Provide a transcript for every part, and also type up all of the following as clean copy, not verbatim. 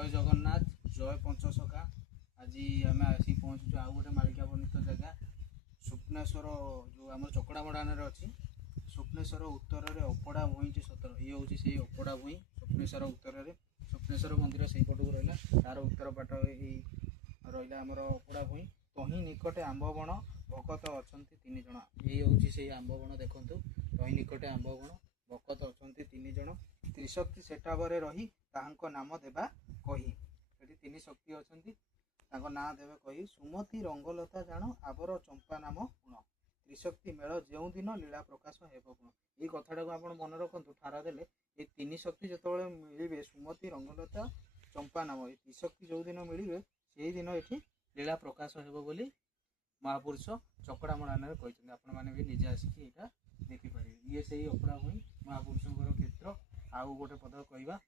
जय जगन्नाथ जय पंचसखा। आज आम आसी पहुँचु आउ गोटे मालिका वर्णित जगह स्वप्नेश्वर जो आम चकड़ा मड़ान अच्छी स्वप्नेश्वर उत्तर में अपड़ा भूई सतर ये हूँ से अपड़ा भूई स्वप्नेश्वर उत्तर में स्वप्नेश्वर मंदिर से पटक रहा तार उत्तर पाट रहा आमर अपड़ा भूई तही निकटे आंब बण भकत अच्छा 3 जन ये हूँ से आंब बण देखूँ तही निकटे आंब बण भकत अच्छा 3 जन त्रिशक्ति सेठावरे रही ताहांको नाम देवा कही सेठी 3 शक्ति अछंती तांको नाम देवे कही सुमति रंगलता जान आबर चंपा नाम गुण त्रिशक्ति मेल जो दिन लीला प्रकाश हेब गुण ये कथाटा को आपण मन रखु ठार देले ये 3 शक्ति जिते मिले सुमति रंगलता चंपा नाम ये त्रिशक्ति जो दिन मिले से दिन ये लीला प्रकाश हेब बोली महापुरुष चकड़ा मड़ान कहते आपण मैंने भी निजे आसिक यहाँ देखिपारे ये से अपड़ा हुई महापुरुषों क्षेत्र आउ गोटे पद कहवा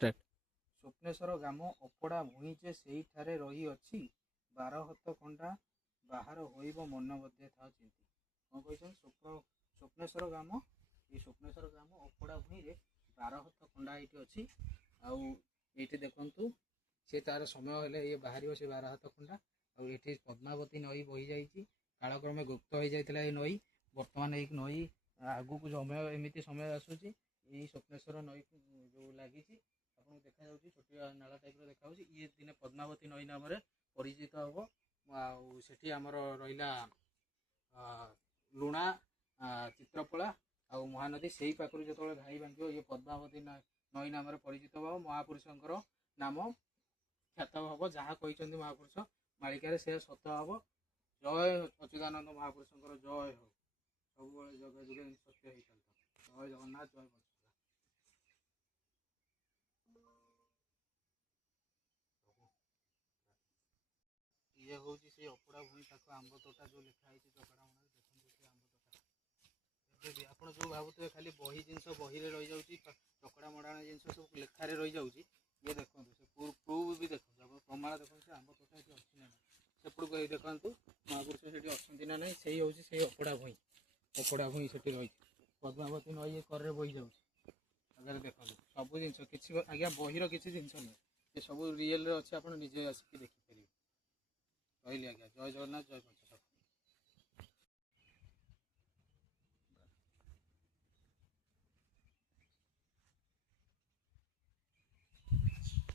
स्वप्नेश्वर ग्राम अपड़ा भूई जे से रही अच्छी 12 हत खंडा बाहर होइब मन मध्य था चिंती कौन कह स्वप्नेश्वर ग्राम ये स्वप्नेश्वर ग्राम अपड़ा भूई रे 12 हत खंडा ये अच्छी आउ ये देखु सी तार समय हेले ये बाहर से 12 हत खंडा आठी पद्मावती नई बही जाइए कालक्रमे गुप्त हो जाता है नई बर्तमान एक नई आगू को समय एमती समय आसूसी यही स्वप्नेश्वर नई जो लगी आपको देखा छोटिया नाला टाइप देखा ये दिने पद्मावती नई नाम परिचित हम आठी आमर रहा लुणा चित्रपला आ महानदी से ही पाखु जो घाई भांग ये पद्मावती नई नाम परिचित हम महापुरुषंकर नाम ख्यात हम जहाँ कहते महापुरुष मालिकार से सत हम जय अच्युतानंद महापुरुषंकर जय हो सब जगह जुगे सत्य हो चलता जय जगन्नाथ जय पंचसखा। ये हूँ से अपड़ा भूमि पाख आंब तोटा जो लिखाई चकड़ा मणा देखते से आंब तोटा आप जो भावुए खाली बही जिन बही रही जाऊँगी चकड़ा मड़ाण जिन सब लेखार रही जाऊँगी ये देखो से प्रूफ भी देखो आप प्रमाण देखो से आंब तोटा ये अच्छी ना सेपड़ देखु महापुरुष से अच्छा ना ना से हूँ से अपड़ा भूई से रही पद्मावती नई कर बही जाऊँगी देखो सब जिन कि आज्ञा बहीर किसी जिन नहीं ये सब रियल अच्छे आप निजे आसिक देखिपारे कहली आज्ञा जय जगन्नाथ जय पंचसखा।